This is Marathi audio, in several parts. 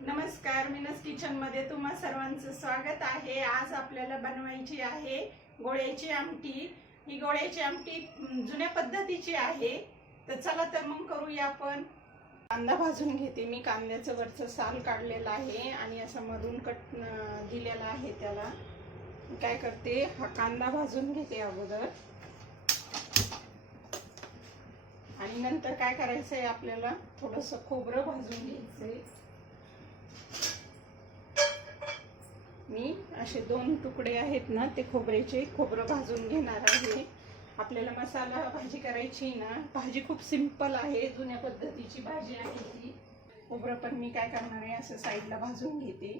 नमस्कार मिनस किचनमध्ये तुम्हा सर्वांचं स्वागत आहे. आज आपल्याला बनवायची आहे गोळ्याची आमटी. ही गोळ्याची आमटी जुन्या पद्धतीची आहे. तर चला तर मग करूया आपण. कांदा भाजून घेते मी. कांद्याचं वरचं साल काढलेलं आहे आणि असं मधून कट दिलेला आहे त्याला. काय करते? हा कांदा भाजून घेते अगोदर. आणि नंतर काय करायचंय आपल्याला? थोडस खोबरं भाजून घ्यायचंय. मी असे दोन तुकडे आहेत ना ते खोबऱ्याचे. खोबरं भाजून घेणार आहे. आपल्याला मसाला भाजी करायची ना भाजी खूप सिंपल आहे. जुन्या पद्धतीची भाजी आहे ती. खोबरं पण मी काय करणार आहे असं साईडला भाजून घेते.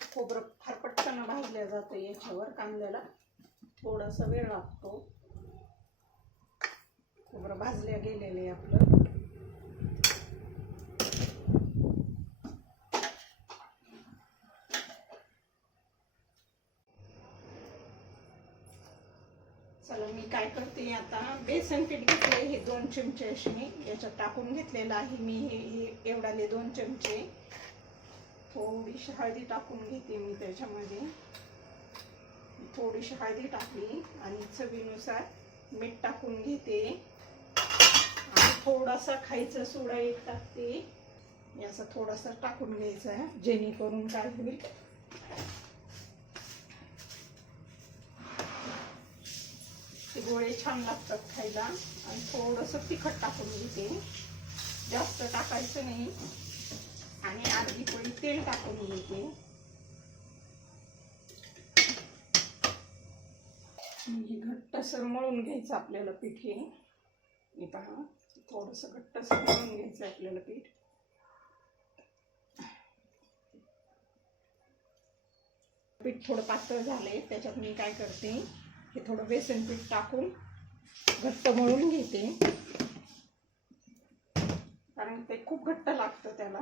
खोबरं फार पटकन भाजल्या जातं याच्यावर कांद्याला थोडासा वेळ लागतो. खोबरं भाजल्या गेलेले आपलं. चला मी काय करते आता? बेसन पीठ घेतले हे दोन चमचे असे याच्यात टाकून घेतलेलं आहे. मी हे एवढाले दोन चमचे. थोडीशी हळदी टाकून घेते मी त्याच्यामध्ये. थोडीशी हळदी टाकली आणि चवीनुसार मीठ टाकून घेते. आणि थोडासा खायचा सोडा एक टाकते. याचा असं थोडासा टाकून घ्यायचा जेणेकरून काय होईल? गोळे छान लागतात खायला. आणि थोडंसं तिखट टाकून घेते. जास्त टाकायचं नाही. आणि अर्धी पोळी तेल टाकून घेते. म्हणजे हे घट्टसर मळून घ्यायचं आपल्याला पीठ हे. मी पहा थोडंसं घट्टसर मळून घ्यायचं आपल्याला पीठ. पीठ थोडं पातळ झालंय त्याच्यात मी काय करते हे थोडं बेसन पीठ टाकून घट्ट मळून घेते. कारण ते खूप घट्ट लागतं त्याला.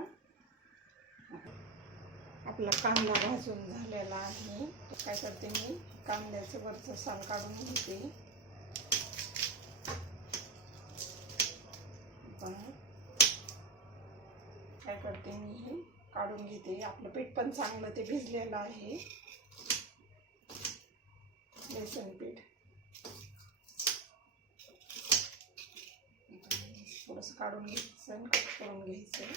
आपला कांदा भाजून झालेला आहे. तर काय करते मी? कांद्याचं वरचं साल काढून घेते. काय करते मी? हे काढून घेते. आपलं पीठ पण चांगलं ते भिजलेलं आहे. बेसन पीठ थोडंसं काढून घ्यायचं कट करून घ्यायचं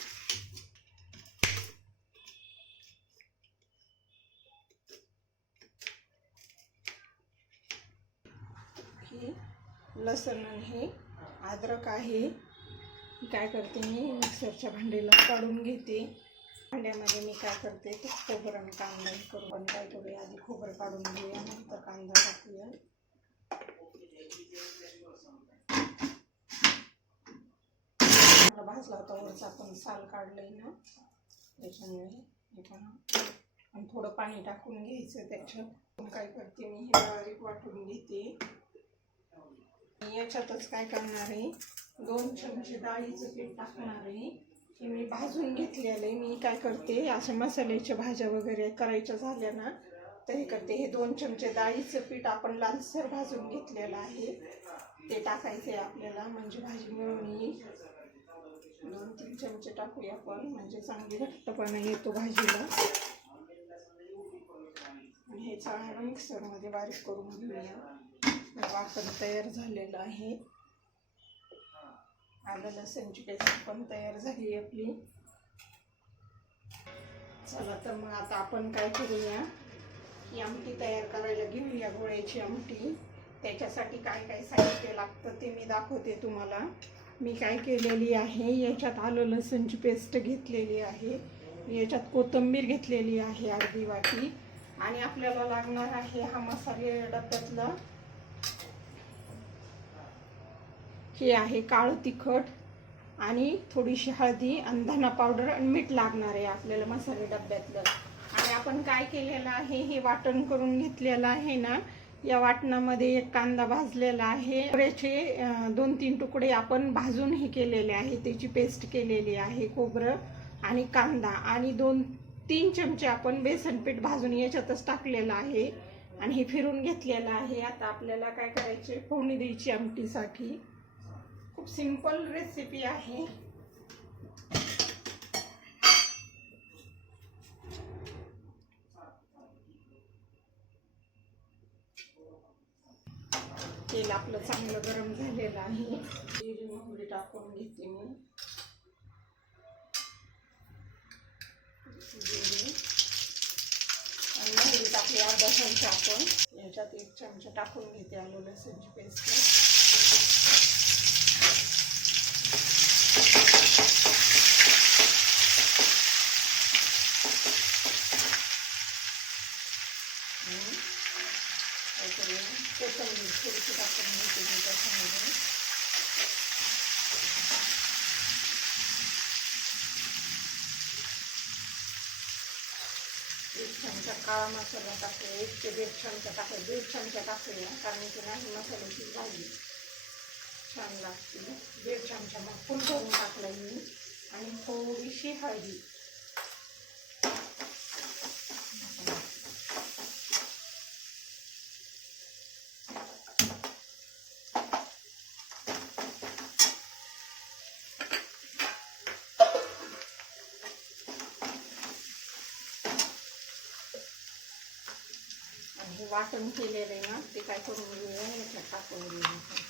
हे लसण आहे अद्रक आहे. काय करते मी? मिक्सरच्या भांडीला काढून घेते. भांड्यामध्ये मी काय करते ते खोबरं आणि कांदा हे करून पण काय करूया आधी खोबरं काढून घेऊया नंतर कांदा टाकूया. भाजला होता वरचा आपण साल काढलंय ना त्याच्यामुळे आणि थोडं पाणी टाकून घ्यायचं त्याच्यात. काय करते मी हे बारीक वाटून घेते. याच्यातच काय करणार आहे दोन चमचे डाळीचं पीठ टाकणार आहे. की मी भाजून घेतलेलं आहे. मी काय करते अशा मसाल्याच्या भाज्या वगैरे करायच्या झाल्या ना तर हे करते. हे दोन चमचे डाळीचं पीठ आपण लालसर भाजून घेतलेलं आहे. ते टाकायचं आहे आपल्याला म्हणजे भाजी मिळून येईल. दोन तीन चमचे टाकूया आपण म्हणजे चांगली घट्टपणा येतो भाजीला. आणि हे चांगलं मिक्सरमध्ये बारीक करून घेऊया. वाटण तयार झालेलं आहे. आलं लसणची पेस्ट पण तयार झाली आपली. चला तर मग आता आपण काय करूया? ही आमटी तयार करायला घेऊया गोळ्याची आमटी. त्याच्यासाठी काय काय साहित्य लागतं ते मी दाखवते तुम्हाला. मी काय केलेली आहे? याच्यात आलं लसणची पेस्ट घेतलेली आहे. याच्यात कोथिंबीर घेतलेली आहे अर्धी वाटी. आणि आपल्याला लागणार आहे हा मसाले डब्यातला हे आहे काळं तिखट आणि थोडीशी हळदी आणि धना पावडर आणि मीठ लागणार आहे आपल्याला मसाले डब्यातलं. आणि आपण काय केलेलं आहे हे वाटण करून घेतलेलं आहे ना? या वाटणामध्ये एक कांदा भाजलेला आहे. खोबऱ्याचे दोन तीन तुकडे आपण भाजून हे केलेले आहे. त्याची पेस्ट केलेली आहे खोबरं आणि कांदा. आणि दोन तीन चमचे आपण बेसन पीठ भाजून याच्यातच टाकलेलं आहे. आणि हे फिरून घेतलेलं आहे. आता आपल्याला काय करायचे? फोडणी द्यायची आमटीसाठी. खूप सिंपल रेसिपी आहे. तेल आपलं चांगलं गरम झालेलं आहे. जिरी मोहरी टाकून घेते मी. जिरी. आणि मोहरी टाकली अर्धा चमचा आपण. याच्यात एक चमचा टाकून घेते आलू लसूणची पेस्ट आणि काहीतरी कोथिंबीर थोडीशी टाकून घेते मी त्याच्यामध्ये एक चमचा काळा मसाला टाकूया एक ते दीड चमचा टाकूया दीड चमचा टाकूया कारण की नाही मसाल्याची भाजी छान लागते दीड चमचा मग फुल करून टाकलं मी आणि थोडीशी हळदी वाटण केलेलं आहे ना ते काय करून घेऊया याच्यात टाकून घेऊया आपण.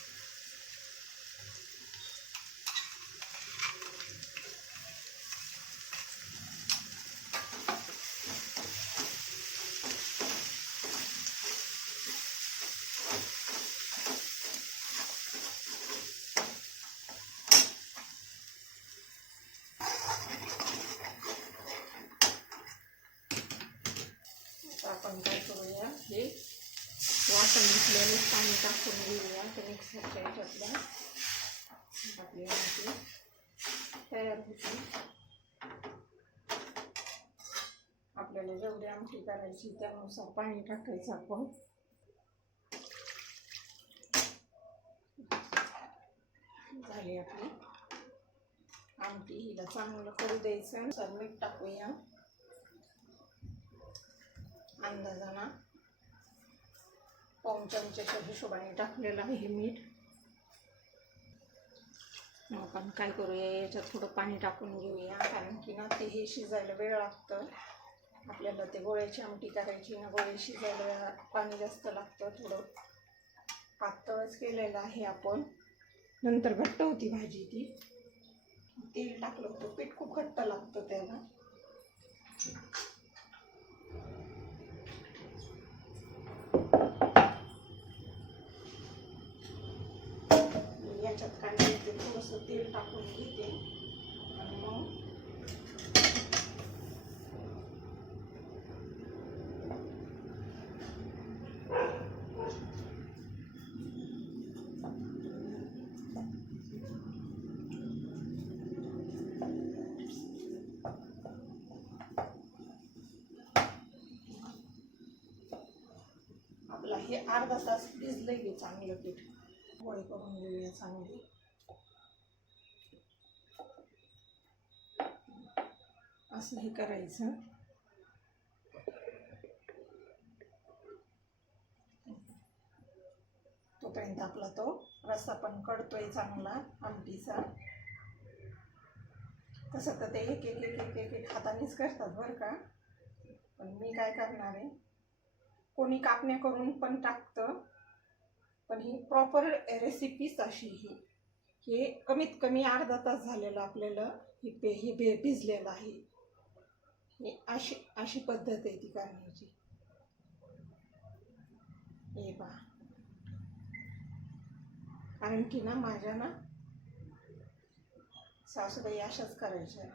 आता आपण काय करूया हे वाटण घेतलेले पाणी टाकून घेऊया तर मिक्सरच्या याच्यातल्या आपली आमटी तयार होती. आपल्याला जेवढी आमटी करायची त्यानुसार पाणी टाकायचं आपण. झाली आपली. आमटी हिला चांगलं करू द्यायचं. सर मीठ टाकूया. अंदाजाना. पाऊन चमच्याच्या हिशोबाने टाकलेलं आहे मीठ. मग आपण काय करूया याच्यात थोडं पाणी टाकून घेऊया कारण की ना ते हे शिजायला वेळ लागतं. आपल्याला ते गोळ्याची आमटी करायची ना गोळे शिजायला पाणी जास्त लागतं थोडं पातळच केलेलं आहे आपण. नंतर घट्ट होती भाजी ती. तेल टाकलं होतं पीठ खूप घट्ट लागतं त्याला. ह्याच्यात काय घेते थोडंसं तेल टाकून घेते. आणि मग आपला हे अर्धा तास भिजलं की चांगलं पीठ. गोळे करून घेऊया चांगली. असं हे करायचं. तोपर्यंत आपला तो रस्सा पण कळतोय चांगला आमटीचा. तसं तर ते एक एक एक एक एक एक हातानेच करतात बरं का. पण मी काय करणार आहे? कोणी कापण्या करून पण टाकतं. पण ही प्रॉपर रेसिपीच अशी ही. हे कमीत कमी अर्धा तास झालेलं आपल्याला ही पे ही बे भिजलेलं आहे. ही अशी अशी पद्धत आहे ती करण्याची. हे बा कारण की ना माझ्या ना सासूबाई अशाच करायच्या.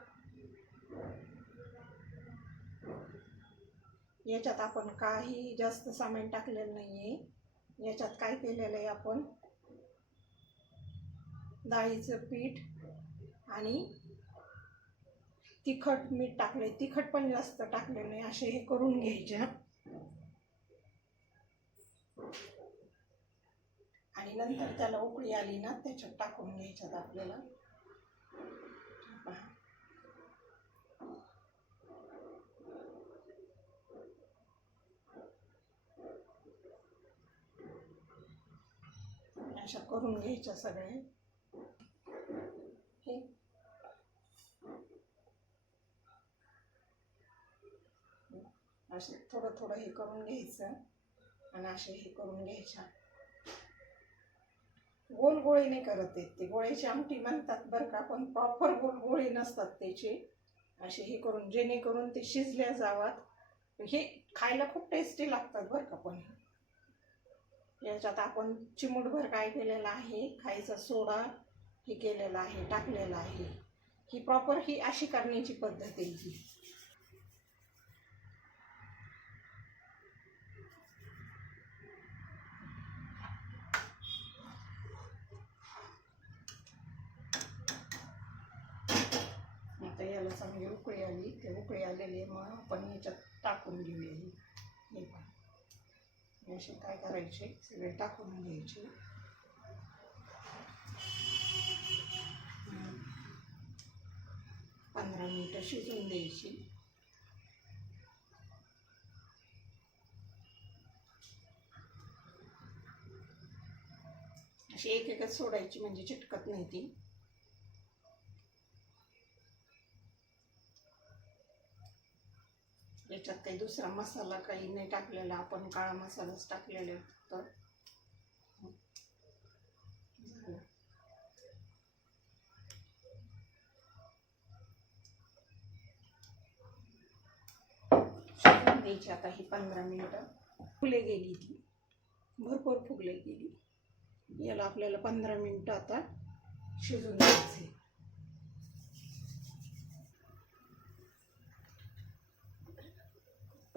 याच्यात आपण काही जास्त सामान टाकलेलं नाही आहे याच्यात काय केलेलं आहे आपण? डाळीचं पीठ आणि तिखट मीठ टाकले तिखट पण जास्त टाकले नाही असे हे करून घ्यायचे. आणि नंतर त्याला उकळी आली ना त्याच्यात टाकून घ्यायच्यात आपल्याला पहा. अशा करून घ्यायच्या सगळ्या. हे. असे थोडं थोडं हे करून घ्यायचं आणि असे हे करून घ्यायच्या. गोल गोळी नाही करत येत ते. गोळ्याची आमटी म्हणतात बरं का पण प्रॉपर गोल गोळी नसतात त्याचे. असे हे करून जेणेकरून ते शिजल्या जावात. हे खायला खूप टेस्टी लागतात बरं का पण. याच्यात आपण चिमूटभर काय केलेलं आहे? खायचा सोडा हे केलेला आहे टाकलेला आहे. ही प्रॉपर ही अशी करण्याची पद्धत आहे ही. आता याला चांगली उकळी आली. ते उकळी आलेली मग आपण याच्यात टाकून घेऊया ही. हे पण हे असे काय करायचे? सगळे टाकून घ्यायचे. पंधरा मिनटं शिजवून द्यायची. अशी एक एकच सोडायची म्हणजे चिटकत नाही ती. काही दुसरा मसाला काही नाही टाकलेला आपण काळा मसालाच टाकलेला तर. झालं. द्यायची आता ही पंधरा मिनिटं. फुले गेली ती. भरपूर फुगले गेली. याला आपल्याला पंधरा मिनिटं आता शिजून द्यायचे.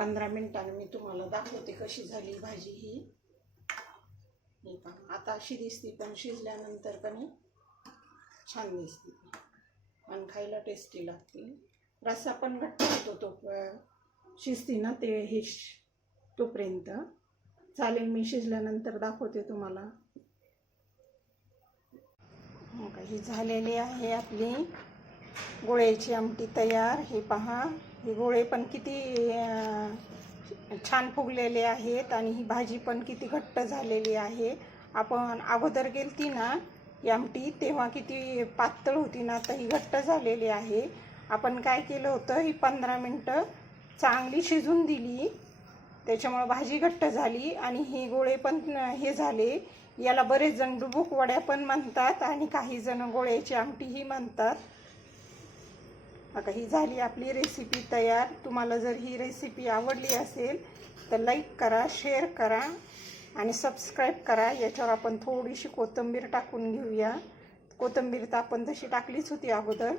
पंधरा मिनटांनी मी तुम्हाला दाखवते कशी झाली भाजी ही. हे पण आता अशी दिसते पण शिजल्यानंतर पण छान दिसते. आणि खायला टेस्टी लागते. रस्सा पण घट्ट होतो तो शिजती शिजते ना ते हे तोपर्यंत. चालेल मी शिजल्यानंतर दाखवते तुम्हाला. हो ही झालेली आहे आपली गोळ्याची आमटी तयार हे पहा. हे गोळे पण किती छान फुगलेले आहेत आणि ही भाजी पण किती घट्ट झालेली आहे. आपण अगोदर गेलती ना ही आमटी तेव्हा किती पातळ होती ना तर ही घट्ट झालेली आहे. आपण काय केलं होतं ही पंधरा मिनटं चांगली शिजून दिली. त्याच्यामुळं भाजी घट्ट झाली आणि हे गोळे पण हे झाले. याला बरेच जण डुबुक वड्या पण म्हणतात आणि काही जण गोळ्याची आमटीही म्हणतात. आता ही झाली आपली रेसिपी तयार. तुम्हाला जर ही रेसिपी आवडली असेल तर लाईक करा शेअर करा आणि सबस्क्राईब करा. याच्यावर आपण थोडीशी कोथिंबीर टाकून घेऊया. कोथिंबीर तर आपण तशी टाकलीच होती अगोदर